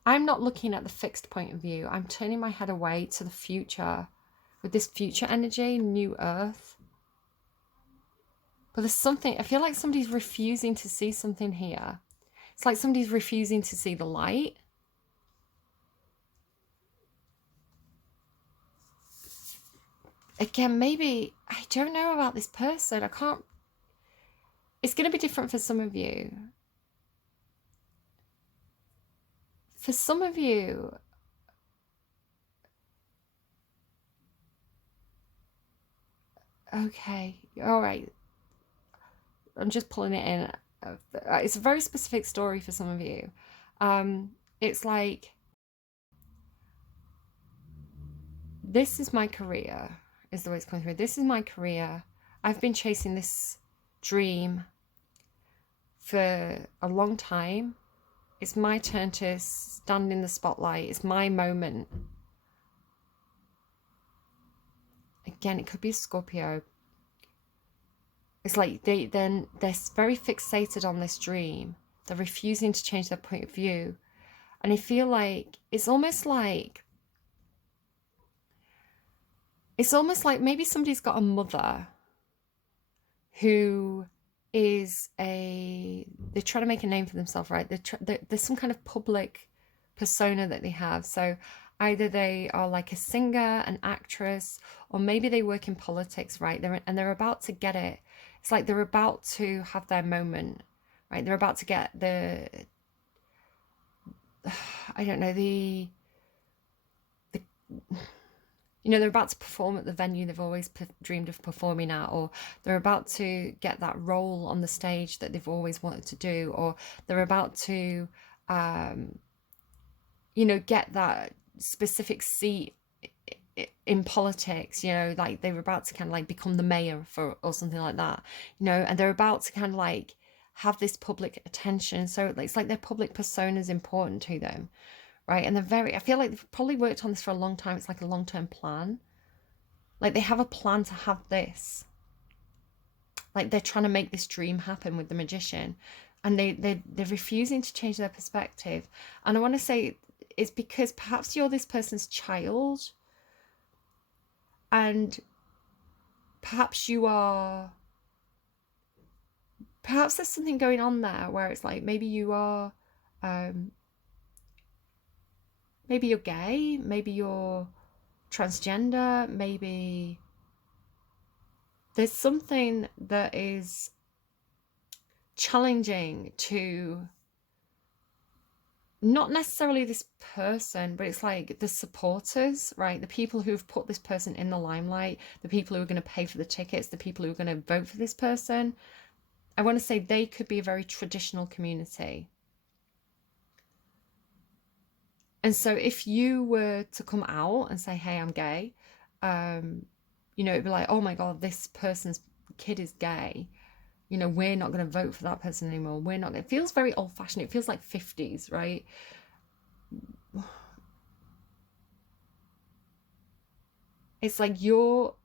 I'm not looking at the fixed point of view. I'm turning my head away to the future with this future energy, new earth. But there's something, I feel like somebody's refusing to see something here. It's like somebody's refusing to see the light. Again, maybe, I don't know about this person. I can't, it's going to be different for some of you. For some of you, okay, all right. I'm just pulling it in. It's a very specific story for some of you. It's like, this is my career, is the way it's coming through. This is my career. I've been chasing this dream for a long time. It's my turn to stand in the spotlight. It's my moment. Again, it could be a Scorpio. It's like they're very fixated on this dream. They're refusing to change their point of view. And I feel like it's almost like maybe somebody's got a mother who is they're trying to make a name for themselves, right? There's some kind of public persona that they have. So either they are like a singer, an actress, or maybe they work in politics, right? They're about to get it. It's like they're about to have their moment, right? They're about to get I don't know, they're about to perform at the venue they've always dreamed of performing at, or they're about to get that role on the stage that they've always wanted to do, or they're about to, get that specific seat in politics, like they were about to kind of like become the mayor or something like that, and they're about to kind of like have this public attention. So it's like their public persona is important to them, right? And I feel like they've probably worked on this for a long time. It's like a long-term plan. Like they have a plan to have this. Like they're trying to make this dream happen with the magician. And they're refusing to change their perspective. And I want to say it's because perhaps you're this person's child. And perhaps there's something going on there where it's like maybe you are, maybe you're gay, maybe you're transgender, maybe there's something that is challenging to not necessarily this person, but it's like the supporters, right? The people who've put this person in the limelight, the people who are going to pay for the tickets, the people who are going to vote for this person. I want to say they could be a very traditional community. And so if you were to come out and say, hey, I'm gay, it'd be like, oh my God, this person's kid is gay. We're not going to vote for that person anymore. It feels very old fashioned. It feels like 50s, right? It's like your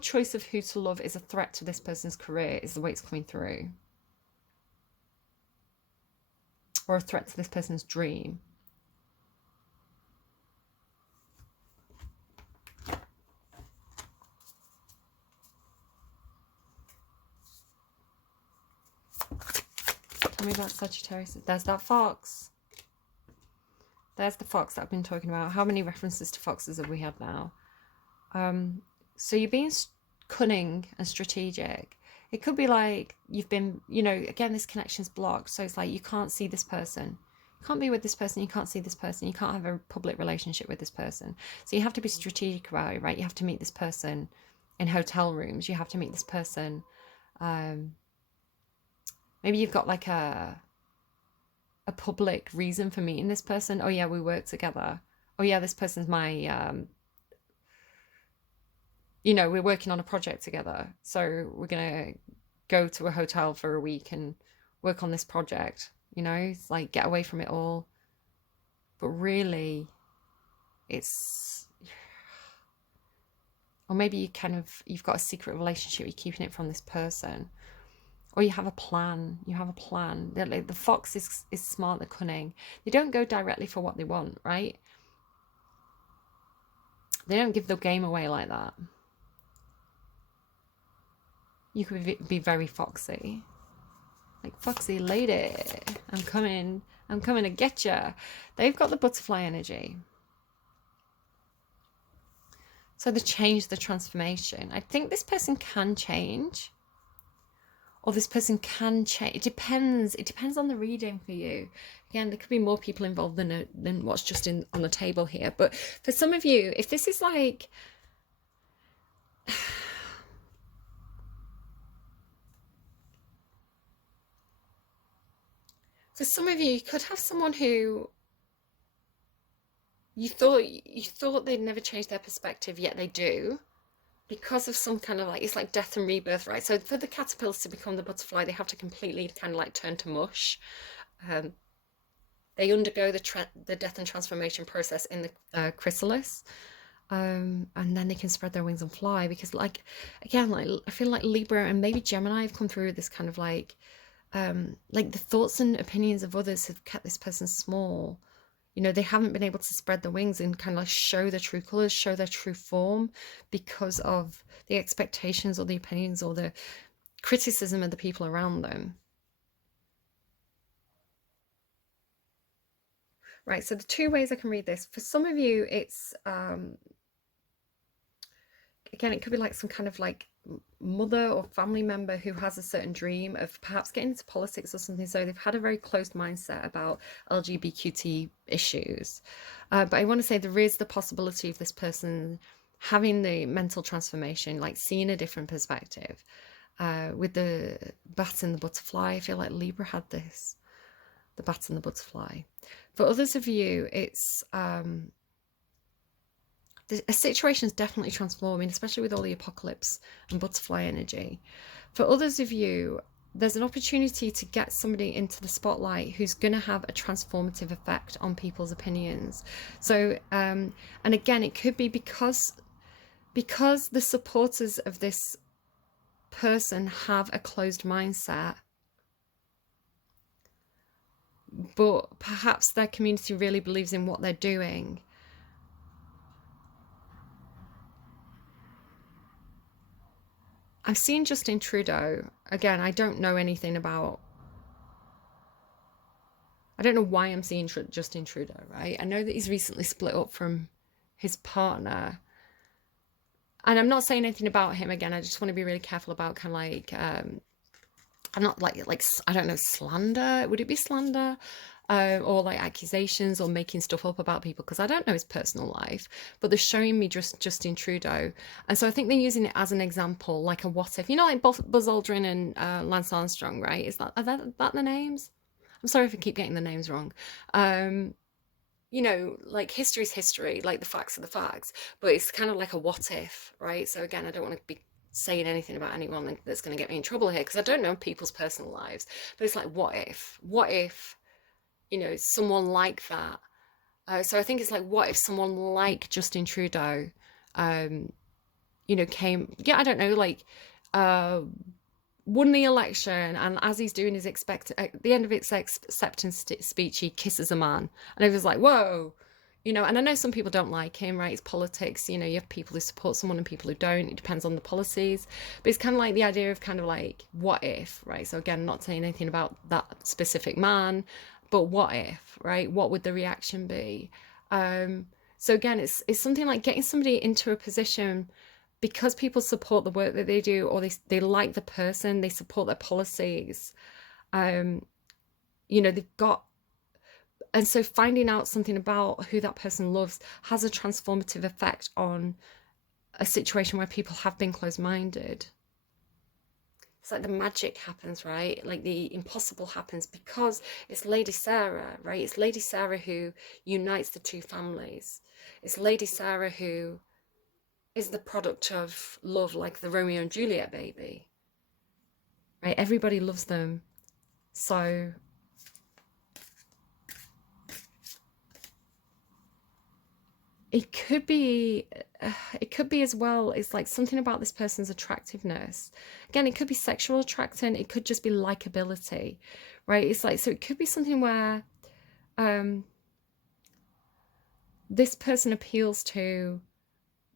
choice of who to love is a threat to this person's career, is the way it's coming through. Or a threat to this person's dream. Tell me about Sagittarius. There's that fox. There's the fox that I've been talking about. How many references to foxes have we had now? So you're being cunning and strategic. It could be like you've been, again, this connection's blocked. So it's like you can't see this person. You can't be with this person. You can't see this person. You can't have a public relationship with this person. So you have to be strategic about it, right? You have to meet this person in hotel rooms. You have to meet this person. Maybe you've got like a public reason for meeting this person. Oh yeah, we work together. Oh yeah, this person's my we're working on a project together, so we're gonna go to a hotel for a week and work on this project. It's like get away from it all. But really, it's, or maybe you've got a secret relationship, you're keeping it from this person. Or you have a plan. You have a plan. Like the fox is smart, the cunning. They don't go directly for what they want, right? They don't give the game away like that. You could be very foxy. Like, foxy lady, I'm coming to get ya. They've got the butterfly energy. So the change, the transformation. I think this person can change. Or this person can change. It depends. It depends on the reading for you. Again, there could be more people involved than what's just on the table here. But for some of you, if this is like... For some of you, you could have someone who you thought they'd never change their perspective, yet they do. Because of some kind of like, it's like death and rebirth, right? So for the caterpillars to become the butterfly, they have to completely kind of like turn to mush. They undergo the death and transformation process in the chrysalis, and then they can spread their wings and fly. Because like, again, like I feel like Libra and maybe Gemini have come through with this kind of like the thoughts and opinions of others have kept this person small. You know, they haven't been able to spread their wings and kind of like show their true colors, show their true form, because of the expectations or the opinions or the criticism of the people around them. Right, so the two ways I can read this. For some of you, it's, again, it could be like some kind of like mother or family member who has a certain dream of perhaps getting into politics or something. So they've had a very closed mindset about LGBTQ issues. But I want to say there is the possibility of this person having the mental transformation, like seeing a different perspective. With the bat and the butterfly, I feel like Libra had this, the bat and the butterfly. For others of you, it's a situation is definitely transforming, especially with all the apocalypse and butterfly energy. For others of you, there's an opportunity to get somebody into the spotlight who's going to have a transformative effect on people's opinions. So, and again, it could be because the supporters of this person have a closed mindset, but perhaps their community really believes in what they're doing. I've seen Justin Trudeau. Again, I don't know anything about... I don't know why I'm seeing Justin Trudeau, right? I know that he's recently split up from his partner. And I'm not saying anything about him. Again, I just want to be really careful about kind of like... I'm not like, I don't know, slander? Would it be slander? Or like accusations or making stuff up about people, because I don't know his personal life, but they're showing me just Justin Trudeau. And so I think they're using it as an example, like a what if. You know, like Buzz Aldrin and Lance Armstrong, right? Is that the names? I'm sorry if I keep getting the names wrong. You know, like history's history, like the facts are the facts, but it's kind of like a what if, right? So again, I don't want to be saying anything about anyone that's going to get me in trouble here, because I don't know people's personal lives, but it's like, what if, you know, someone like that. So I think it's like, what if someone like Justin Trudeau, you know, came, yeah, I don't know, like, won the election, and as he's doing his at the end of his acceptance speech, he kisses a man, and it was like, whoa, you know. And I know some people don't like him, right? It's politics, you know, you have people who support someone and people who don't. It depends on the policies, but it's kind of like the idea of kind of like, what if, right? So again, not saying anything about that specific man, but what if, right? What would the reaction be? So again, it's something like getting somebody into a position because people support the work that they do, or they like the person, they support their policies. You know, they've got, and so finding out something about who that person loves has a transformative effect on a situation where people have been closed-minded. It's like the magic happens, right? Like the impossible happens because it's Lady Sarah, right? It's Lady Sarah who unites the two families. It's Lady Sarah who is the product of love, like the Romeo and Juliet baby, right? Everybody loves them. So... it could be it could be as well, it's like something about this person's attractiveness. Again, it could be sexual attraction, it could just be likability, right? It's like, so it could be something where um this person appeals to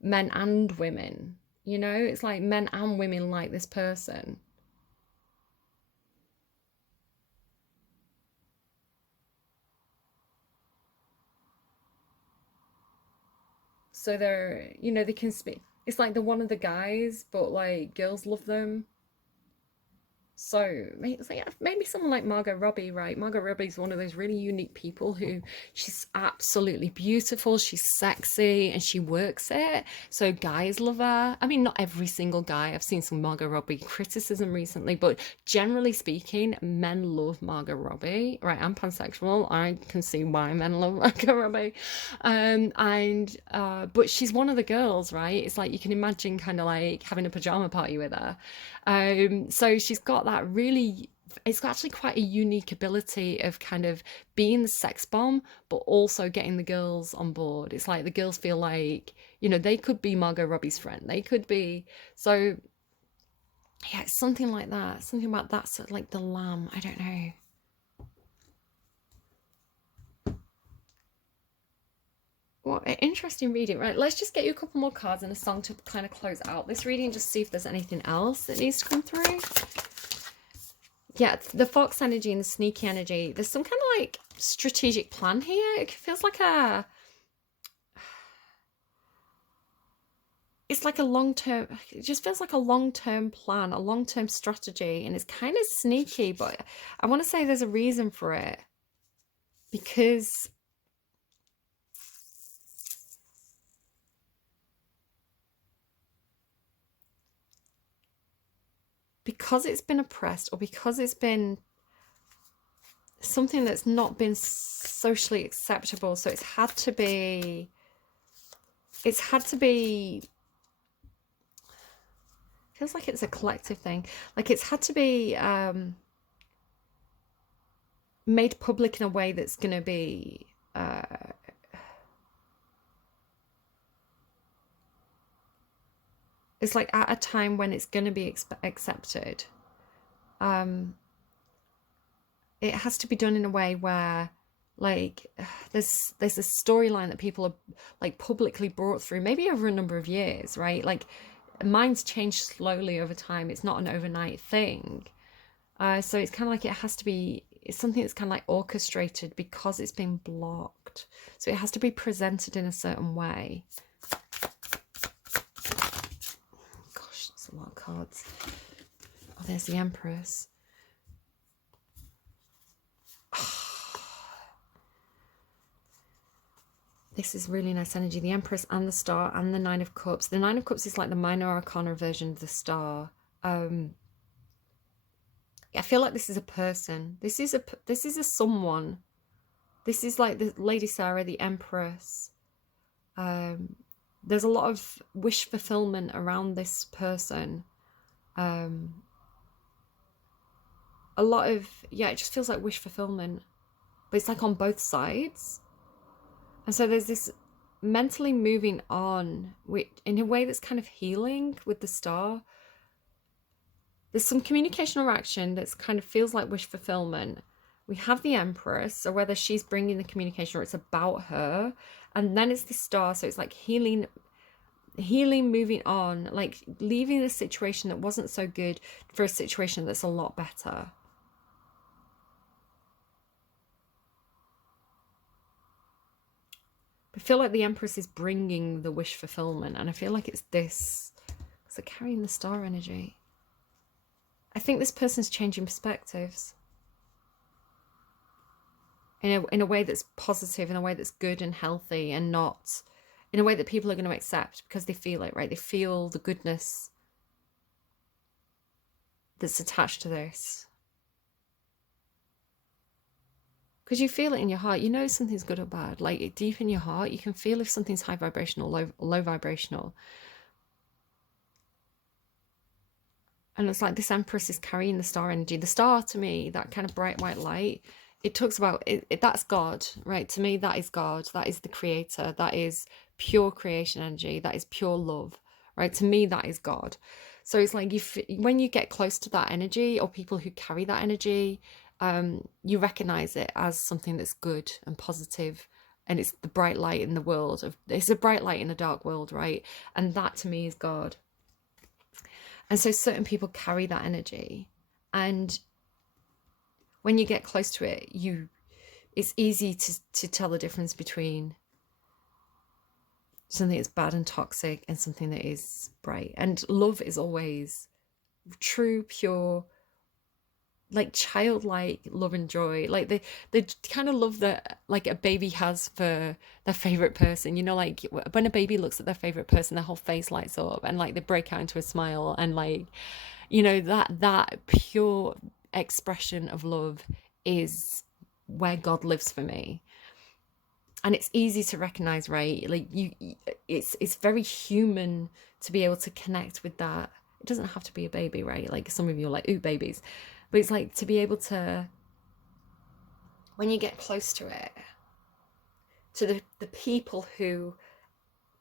men and women, you know? It's like men and women like this person. So they're, you know, they can speak. It's like they're one of the guys, but like girls love them. So it's like, yeah, maybe someone like Margot Robbie, right? Margot Robbie's one of those really unique people who, she's absolutely beautiful, she's sexy, and she works it. So guys love her. I mean, not every single guy. I've seen some Margot Robbie criticism recently, but generally speaking, men love Margot Robbie, right? I'm pansexual. I can see why men love Margot Robbie. And but she's one of the girls, right? It's like you can imagine kind of like having a pajama party with her. So she's got that really, it's actually quite a unique ability of kind of being the sex bomb, but also getting the girls on board. It's like the girls feel like, you know, they could be Margot Robbie's friend. They could be, so yeah, it's something like that. Something about that, sort of like the lamb. I don't know. Well, interesting reading, right? Let's just get you a couple more cards and a song to kind of close out this reading, just see if there's anything else that needs to come through. Yeah, the fox energy and the sneaky energy. There's some kind of like strategic plan here. It feels like a, it's like a long-term, it just feels like a long-term plan, a long-term strategy, and it's kind of sneaky, but I want to say there's a reason for it, because it's been oppressed, or because it's been something that's not been socially acceptable. So it's had to be, feels like it's a collective thing. Like it's had to be made public in a way that's going to be it's like at a time when it's going to be accepted. It has to be done in a way where like there's a storyline that people are like publicly brought through, maybe over a number of years, right? Like minds change slowly over time. It's not an overnight thing. So it's kind of like it has to be, it's something that's kind of like orchestrated because it's been blocked. So it has to be presented in a certain way. Gosh, that's a lot of cards. Oh, there's the Empress. This is really nice energy. The Empress and the Star and the Nine of Cups. The Nine of Cups is like the minor arcana version of the Star. I feel like this is a person. This is a someone. This is like the Lady Sarah, the Empress. There's a lot of wish fulfillment around this person. A lot of, yeah, it just feels like wish fulfillment. But it's like on both sides. And so there's this mentally moving on in a way that's kind of healing with the Star. There's some communication or action that's kind of feels like wish fulfillment. We have the Empress, so whether she's bringing the communication or it's about her. And then it's the Star, so it's like healing, moving on, like leaving a situation that wasn't so good for a situation that's a lot better. I feel like the Empress is bringing the wish fulfillment, and I feel like it's this, because they're carrying the Star energy. I think this person's changing perspectives in a way that's positive, in a way that's good and healthy, and not in a way that people are going to accept because they feel it, right? They feel the goodness that's attached to this. Because you feel it in your heart. You know something's good or bad. Like deep in your heart, you can feel if something's high vibrational, low vibrational. And it's like this Empress is carrying the Star energy. The Star, to me, that kind of bright white light, it talks about that's God, right? To me, that is God. That is the creator. That is pure creation energy. That is pure love, right? To me, that is God. So it's like when you get close to that energy, or people who carry that energy, you recognize it as something that's good and positive, and it's the bright light in the world. It's a bright light in a dark world, right? And that to me is God. And so certain people carry that energy, and when you get close to it, it's easy to tell the difference between something that's bad and toxic and something that is bright. And love is always true, pure, like childlike love and joy, like the kind of love that like a baby has for their favorite person. You know, like when a baby looks at their favorite person, their whole face lights up and like they break out into a smile, and like, you know, that pure expression of love is where God lives for me. And it's easy to recognize, right? Like it's very human to be able to connect with that. It doesn't have to be a baby, right? Like some of you are like, ooh, babies. But it's like to be able to, when you get close to it, to the people who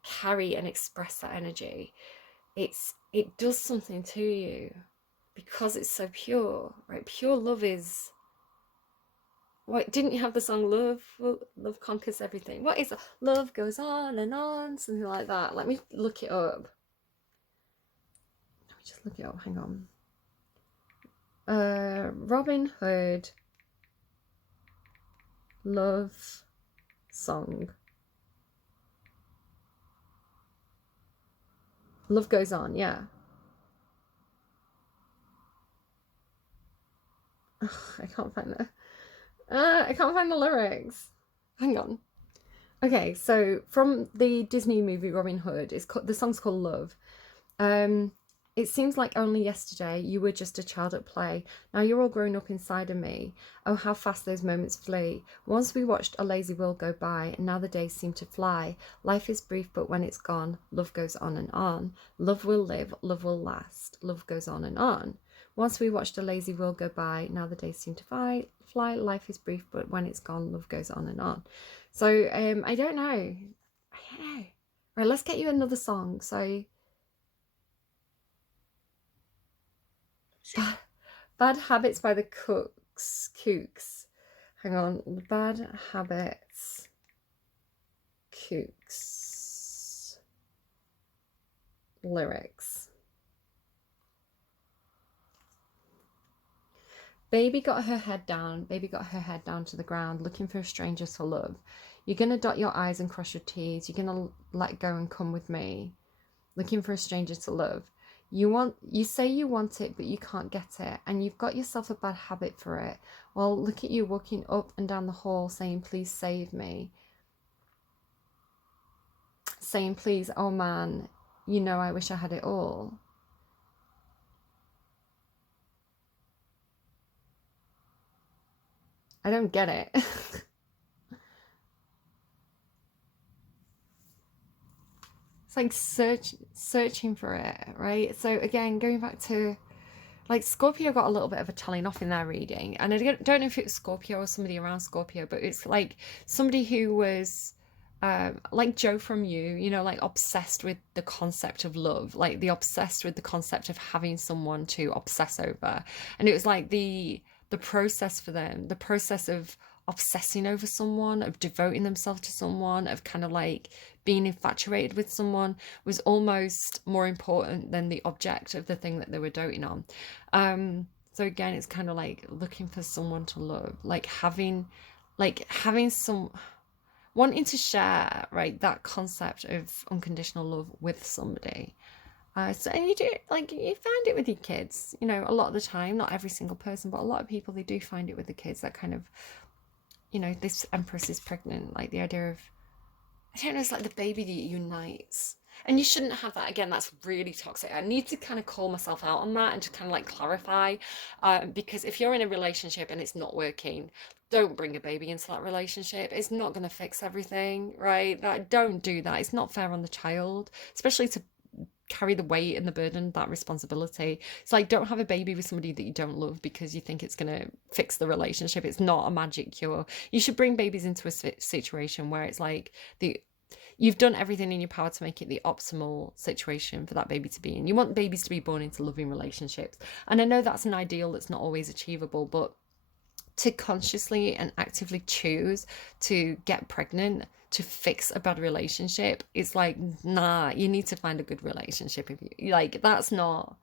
carry and express that energy, it does something to you because it's so pure, right? Pure love is, what, didn't you have the song Love? Love conquers everything. What is it? Love goes on and on, something like that. Let me look it up. Let me just look it up. Hang on. Robin Hood love song. Love goes on. Yeah. Ugh, I can't find the. I can't find the lyrics. Hang on. Okay, so from the Disney movie Robin Hood, the song's called Love. Um, it seems like only yesterday you were just a child at play. Now you're all grown up inside of me. Oh, how fast those moments flee. Once we watched a lazy world go by, and now the days seem to fly. Life is brief, but when it's gone, love goes on and on. Love will live, love will last. Love goes on and on. Once we watched a lazy world go by, now the days seem to fly. Life is brief, but when it's gone, love goes on and on. So I don't know. I don't know. Right, let's get you another song. So Bad Habits by the Kooks. Hang on. Bad Habits Kooks. Lyrics. Baby got her head down to the ground, looking for a stranger to love. You're gonna dot your I's and cross your T's. You're gonna let go and come with me, looking for a stranger to love. You say you want it, but you can't get it, and you've got yourself a bad habit for it. Well, look at you walking up and down the hall saying, please save me. Saying, please, oh man, you know I wish I had it all. I don't get it. It's like searching for it, right? So again, going back to like Scorpio got a little bit of a telling off in their reading, and I don't know if it was Scorpio or somebody around Scorpio, but it's like somebody who was like Joe from you know, like obsessed with the concept of love, like the obsessed with the concept of having someone to obsess over. And it was like the process for them, the process of obsessing over someone, of devoting themselves to someone, of kind of like being infatuated with someone was almost more important than the object of the thing that they were doting on. So again, it's kind of like looking for someone to love, like having some, wanting to share, right, that concept of unconditional love with somebody. So, and you do, like, you find it with your kids, you know, a lot of the time, not every single person, but a lot of people, they do find it with the kids, that kind of, you know, this empress is pregnant, like the idea of, I don't know, it's like the baby that unites. And you shouldn't have that. Again, that's really toxic. I need to kind of call myself out on that and just kind of like clarify. Because if you're in a relationship and it's not working, don't bring a baby into that relationship. It's not going to fix everything, right? Don't do that. It's not fair on the child, especially to carry the weight and the burden, that responsibility. It's like, don't have a baby with somebody that you don't love because you think it's going to fix the relationship. It's not a magic cure. You should bring babies into a situation where it's like you've done everything in your power to make it the optimal situation for that baby to be in. You want babies to be born into loving relationships. And I know that's an ideal that's not always achievable, but to consciously and actively choose to get pregnant to fix a bad relationship, it's like, nah, you need to find a good relationship. If you like, that's not,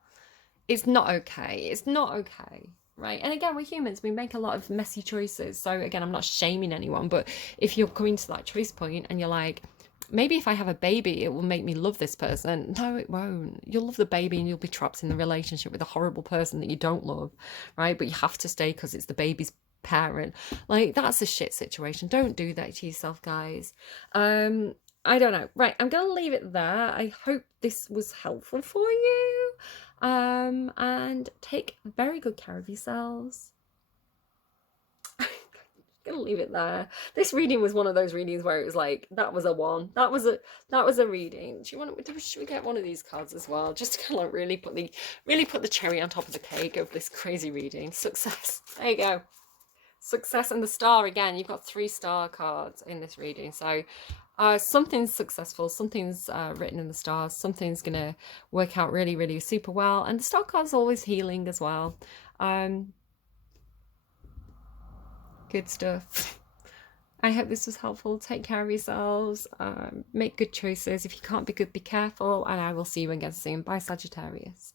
it's not okay. It's not okay. Right. And again, we're humans, we make a lot of messy choices. So again, I'm not shaming anyone, but if you're coming to that choice point and you're like, maybe if I have a baby, it will make me love this person. No, it won't. You'll love the baby and you'll be trapped in the relationship with a horrible person that you don't love, right? But you have to stay because it's the baby's parent. Like, that's a shit situation. Don't do that to yourself, guys. I don't know. Right, I'm gonna leave it there. I hope this was helpful for you. And take very good care of yourselves. Gonna leave it there. This reading was one of those readings where it was like, that was a one. That was a reading. Should we get one of these cards as well? Just to kind of really put the cherry on top of the cake of this crazy reading. Success. There you go. Success and the star again. You've got 3 star cards in this reading. So something's successful, something's written in the stars, something's gonna work out really, really super well. And the star card's always healing as well. Good stuff. I hope this was helpful. Take care of yourselves. Make good choices. If you can't be good, be careful. And I will see you again soon. Bye, Sagittarius.